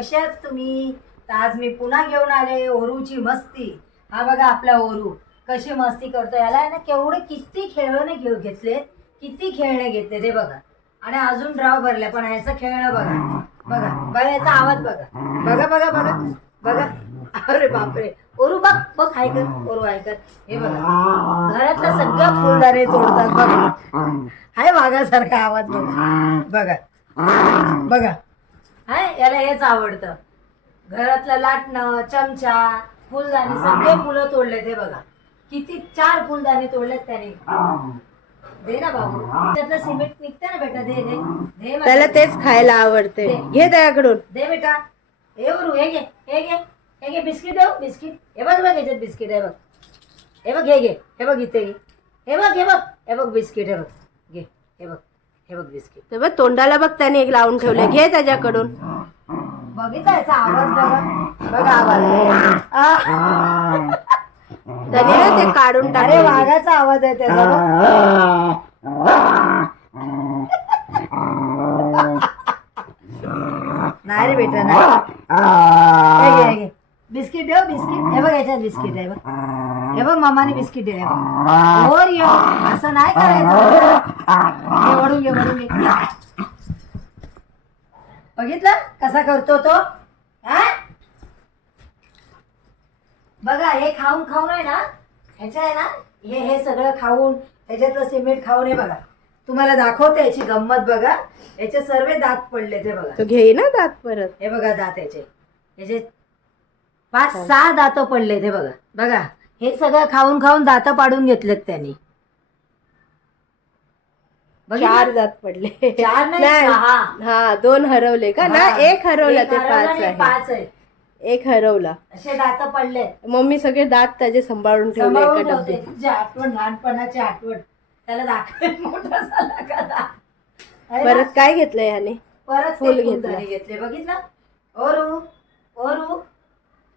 कशा आहात तुम्ही? तर आज मी पुन्हा घेऊन आले ओरूची मस्ती. हा बघा आपला ओरू कशी मस्ती करतो. याला आहे ना केवढे किती खेळणे घेतले, किती खेळणे घेतले ते बघा. आणि अजून ड्राव भरले. पण याचं खेळणं बघा बघा बघा, याचा आवाज बघा बघा बघा बघा बघा. अरे बापरे, ओरू बघ बघ, ऐकत ओरू ऐकत. हे बघा घरातलं सगळं फुलदारे तोडतात बघा. हाय वाघासारखा आवाज बघा बघा बघा. हाय याला हेच आवडतं. घरातलं लाटणं, चमचा, फुलदाणी सगळे फुलं तोडले ते बघा. किती 4 फुलदाणी तोडलेत त्याने. दे ना बाबू, त्यातलं सिमेंट निघतं ना बेटा. दे दे दे, त्याला तेच खायला आवडते. घे त्याकडून. दे बेटा. हे वरू हे घे हे घे हे घे. बिस्किट देऊ बिस्किट. हे बघ बघ याच्यात बिस्किट आहे बघ. हे बघ हे घे. हे बघ इथे घे. हे बघ हे बघ हे बघ बिस्किट. हे बघ घे. हे बघ हे बघ बिस्किट. ते बघ तोंडाला बघ त्याने एक लावून ठेवले. घे त्याच्याकडून. बघितलं याचा आवाज बघा बघा आवाज. त्याने ना ते काढून अरे टाकले. वाघाचा आवाज आहे त्याचा बघ. नाही रे बेटा नाही. हे घे हे घे. बिस्किट देऊ बिस्किट. हे बघ याच्यात बिस्किट आहे बघ. हे बघ मामाने बिस्किट दिले बघ. ओर ये असं नाही करायचं. हे वळून घे वळून घे. बघितलं कसा करतो तो. हा बघा हे खाऊन खाऊन आहे ना, ह्याच्या आहे ना हे सगळं खाऊन ह्याच्यातलं सिमेंट खाऊन. हे बघा तुम्हाला दाखवते याची गंमत बघा. याचे सर्व दात पडले ते बघा. तो घे ना दात परत. हे बघा दात याचे 5-6 दात पडले ते बघा बघा. हे सगळं खाऊन खाऊन दात पाडून घेतलेत त्यांनी. 4 दात पडले. 4 नाही नाही. 6. हा 2 हरवले का ना. एक हरवला. ते 5 5 आहे. एक हरवला. असे दात पडले. मम्मी सगळे दात त्याचे सांभाळून ठेवले एका डब्यात. तुझी आठवण, लहानपणाची आठवण त्याला दाखवेल. मोठा झाला का दात. परत काय घेतलं याने. परत फुल फुलदाणी घेतले. बघितलं ओरू ओरू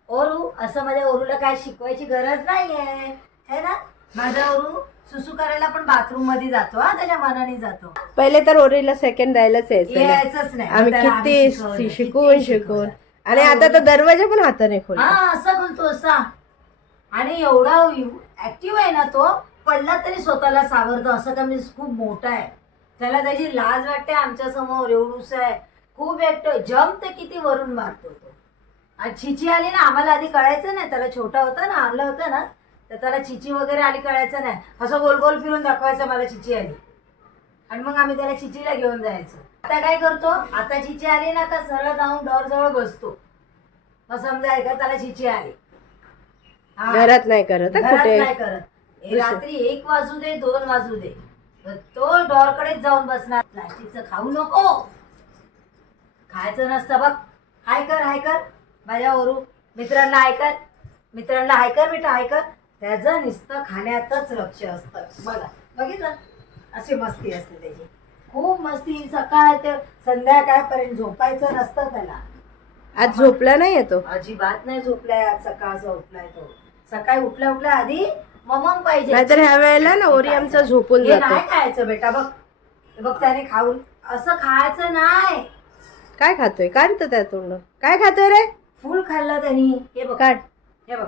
ओरू. असं माझ्या ओरूला काय शिकवायची गरज नाहीये है ना. माझा ओरू सुसू करायला पण बाथरूम मध्ये जातो. हा त्याच्या मनाने जातो. पहिले तर ओरीला सेकंड द्यायलाच यायचंच नाही. आम्ही त्याला किती शिकवलं, शिकवून किती शिकवून. आणि आता तर दरवाजा पण हाताने खोल. हा असा बोलतो असा. आणि एवढा ऍक्टिव्ह आहे ना तो. पडला तरी स्वतःला सावरतो. असं का मी खूप मोठा आहे. त्याला त्याची लाज वाटते आमच्या समोर. एवढूस आहे खूप ऍक्टिव्ह. जम्प तर किती वरून मारतो तो. आणि चिची आली ना, आम्हाला आधी कळायचं नाही. त्याला छोटा होता ना, आणलं होतं ना, तर त्याला चिची वगैरे आली कळायचं नाही. असं गोल गोल फिरून दाखवायचं मला चिची आली. आणि मग आम्ही त्याला चिचीला घेऊन जायचो. आता काय करतो, आता चिची आली ना का सरळ जाऊन डोर जवळ बसतो. मग समजाय का त्याला चिची आली. घरात नाही करत कुठे. नाही करत. रात्री 1 वाजू दे 2 वाजू दे, तो डोरकडेच जाऊन बसणार. प्लास्टिकचं खाऊ नको, खायचं नसतं बघ. हाय कर हाय कर माझ्या ओरू. मित्रांना हाय कर, मित्रांना हाय कर बेटा हाय कर. त्याचं नुसतं खाण्यातच लक्ष असतं बघा. बघितलं अशी मस्ती असते त्याची. खूप मस्ती. सकाळ ते संध्याकाळपर्यंत झोपायचं नसतं त्याला. आज झोपला नाही येतो. अजिबात नाही झोपलाय आज. सकाळचा उठलाय तो. सकाळी उठल्या उठल्या आधी ममम पाहिजे. नाहीतर ह्या वेळेला ना ओरी आमचा झोपून हे जातो. नाही खायचं बेटा बघ. बघ त्याने खाऊन असं खायचं नाही. काय खातोय. काढतो त्या तोंड. काय खातोय रे. फुल खाल्लं त्यांनी. हे बघ काढ. हे बघ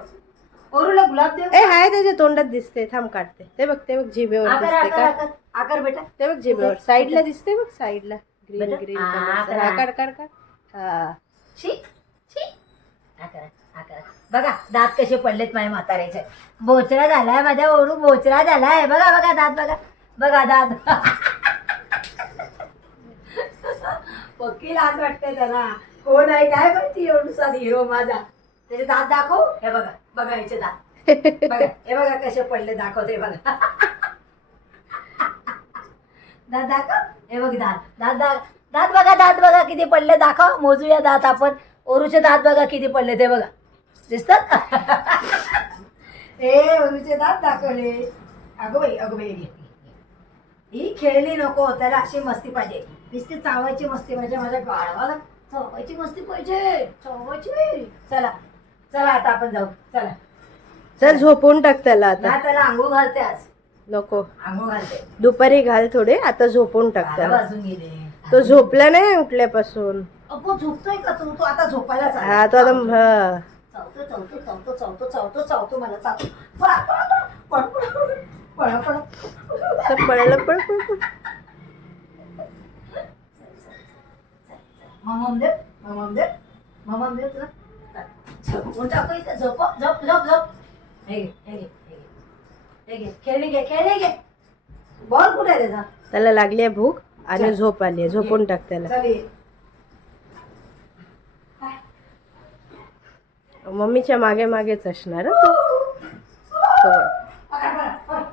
ओरूला गुलाब देव. ए हाय त्याच्या तोंडात दिसते. थांब काढते. ते बघ ते बघ जिभेवर आकर दिसते आकर का. आकर आकर बेटा. ते बघ जिभेवर साईडला दिसते बघ. साईडला ग्रीन बेटा, ग्रीन आकर. काढ काढ काढ. हा शी शी. आकर आकर. बघा दात कसे पडलेत माझ्या म्हाताऱ्याचे. बोचरा झालाय माझ्या ओरू. बोचरा झालाय बघा बघा दात बघा बघा दात. पक्की लाज वाटते त्याला. कोण आहे काय माहिती एवढूसा हिरो माझा. त्याचे दात दाखव. हे बघा बघा याचे दात बघा. हे बघा कसे पडले दाखवते बघा. दात दाखव. हे बघ दात दात दात दात बघा. दात बघा किती पडले. दाखव मोजूया दात आपण. ओरूचे दात बघा किती पडले ते बघा. दिसतात. हे ओरूचे दात दाखवले. अगो बाई घे. ही खेळली नको. त्याला अशी मस्ती पाहिजे. नुसती चावायची मस्ती पाहिजे. माझ्या गाढवाला चावायची मस्ती पाहिजे. चावायची. चला चला आता आपण जाऊ. चला चल झोपून टाक त्याला आता. ना त्याला आंघोळ घालते आज. नको आंघोळ घालते. दुपारी घाल थोडे. आता झोपून टाक 12 त्याला. वाजून गेले. तो झोपला नाही उठल्यापासून. अप्पू झोपतोय का तू? तू आता झोपायला चाल. हा तो आता हा. चावतो चावतो चावतो चावतो चावतो चावतो मला चावतो. पळा पळा पळा पळा पळा तर पळायला पळ पळ पळ. मामा दे तुला झोपून टाकू इथे. झोप झोप झोप झोप. हे घे हे घे हे घे हे घे. खेळणी घे. बॉल कुठे आहे त्याचा? त्याला लागली आहे भूक आणि झोप आली आहे. झोपून टाक त्याला. चल ये. मम्मीच्या मागे मागेच असणार हं तो. तो बघ. पकड, पकड,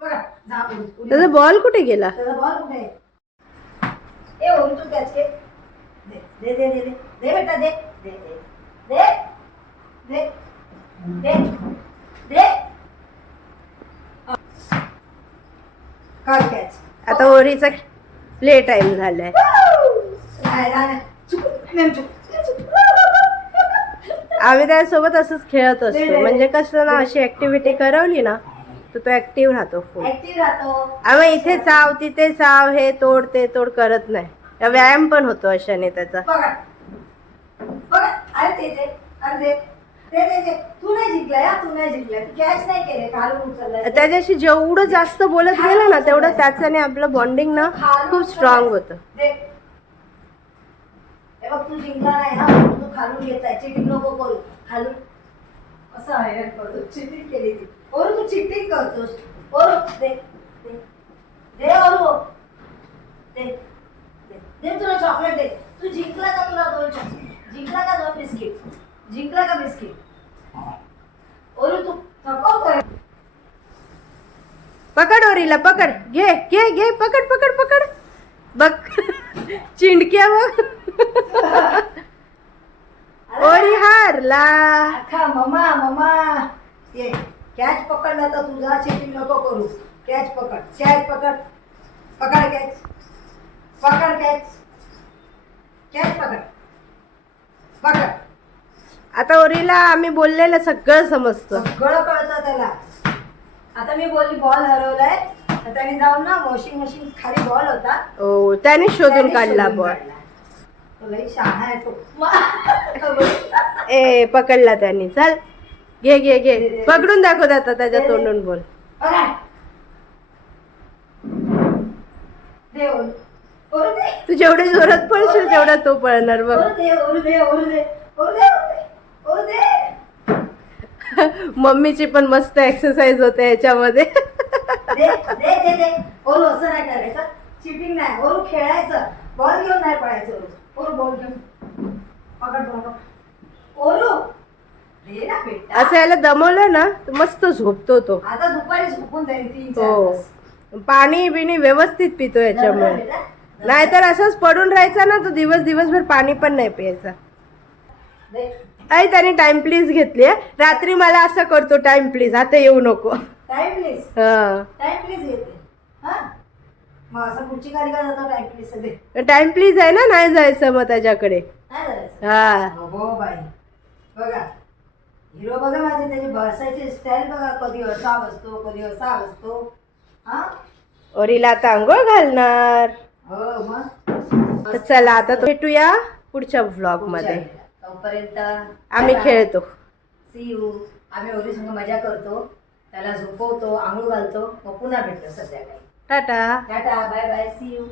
पकड. जा, उडी. त्याचा बॉल कुठे गेला? त्याचा बॉल कुठे आहे? ए ओरी तू कॅच घे. दे दे दे दे दे बेटा दे दे दे दे दे दे दे. काढ कॅच. आता ओरीचा प्ले टाइम झालाय. नाही नाही चुक नेम चुक. आम्ही त्यासोबत असंच खेळत असतो. म्हणजे कसं ना अशी ऍक्टिव्हिटी करवली ना तर तो ऍक्टिव्ह राहतो फुल. ऍक्टिव्ह राहतो. आम्ही इथे चाव तिथे चाव हे तोड ते तोड करत नाही. व्यायाम पण होतो अशाने त्याचा. पकड पकड. अरे ते दे अरे दे दे दे दे. तू नाही जिंकलाय हा. तू नाही जिंकलाय. तू कॅच नाही केले. खालून उचललाय. त्याच्याशी जेवढं जास्त बोलत गेलं ना तेवढं त्याच्याने आपलं बॉन्डिंग ना खूप स्ट्रॉंग होतं. दे. हे बघ तू जिंकला नाही हा. तू खालून घेताय. चिटिंग नको करू. खालून असं आहे करू. चिटिंग केली ती. ओरू तू चिटिंग करतोस. ओरू दे दे दे ओरू दे दे दे. तुला चॉकलेट दे. तू जिंकला का? तुला 2 चॉकलेट जिंकला का? 2 बिस्किट जिंकला का? बिस्किट. ओरू तू थकवतोय. पकड ओरीला पकड. घे घे घे पकड पकड पकड. बघ चिंडक्या बघ. ओरी हारला. अख्खा मम्मा मम्मा. ये कॅच पकडला तर तुझा चिटिंग नको करू. कॅच पकड. कॅच पकड. पकड कॅच. पकड कॅच. कॅच पकड. पकड. आता ओरीला आम्ही बोललेलं सगळं समजतं. सगळं कळतं त्याला. आता मी बोलली बॉल हरवलाय तर त्याने जाऊन ना वॉशिंग मशीन खाली बॉल होता. हो त्याने शोधून त्याने काढला शोधून बॉल. काढला. तो लई शहाणा आहे तो. ए पकडला त्यांनी. चल घे घे घे. पकडून दाखवत आता त्याच्या तोंडून बोल. पकड. दे ओरू. ओरू दे. तू जेवढे जोरात पळशील तेवढा तो पळणार बघ. ओरू दे ओरू दे ओरू दे ओरू दे ओरू दे. मम्मीची पण मस्त एक्सरसाइज होते याच्यामध्ये. दे दे दे दे. ओरू असं नाही करायचं. चिटिंग नाही. ओरू खेळायचं. बॉल घेऊन नाही पडायचं. ओरू ओरू बॉल घेऊन पकड बॉल. ओरू दे ना बेटा. असं याला दमवलं ना तर मस्त झोपतो तो. आता दुपारी झोपून जाईल 3-4 हो तास. पाणी बिणी व्यवस्थित पितो याच्यामुळे. बेटा. नाहीतर असंच पडून राहायचा ना तो दिवसभर पाणी पण नाही प्यायचा. दे. आई त्याने टाइम प्लीज घेतली रात्री. मला असं करतो टाइम प्लीज आता येऊ नको. Time please. हा टाइम प्लीज घेते. हा मग असं पुढची गाडी का जातो? Time please they. Time please आहे ना नाही जायचं मग त्याच्याकडे. नाही जायचं. हा हो बाई. बघा हिरो बघा माझे. त्याची बसायची स्टाईल बघा. कधी असा बसतो कधी असा बसतो. हा ओरीला आता आंघोळ घालणार. हो मग. तर चला आता भेटूया पुढच्या व्लॉग मध्ये. तोपर्यंत आम्ही खेळतो. See you. आम्ही ओरी संग मजा करतो. त्याला झोपवतो. आंघोळ घालतो. मग पुन्हा भेटतो संध्याकाळी. Tata. Tata bye bye see you.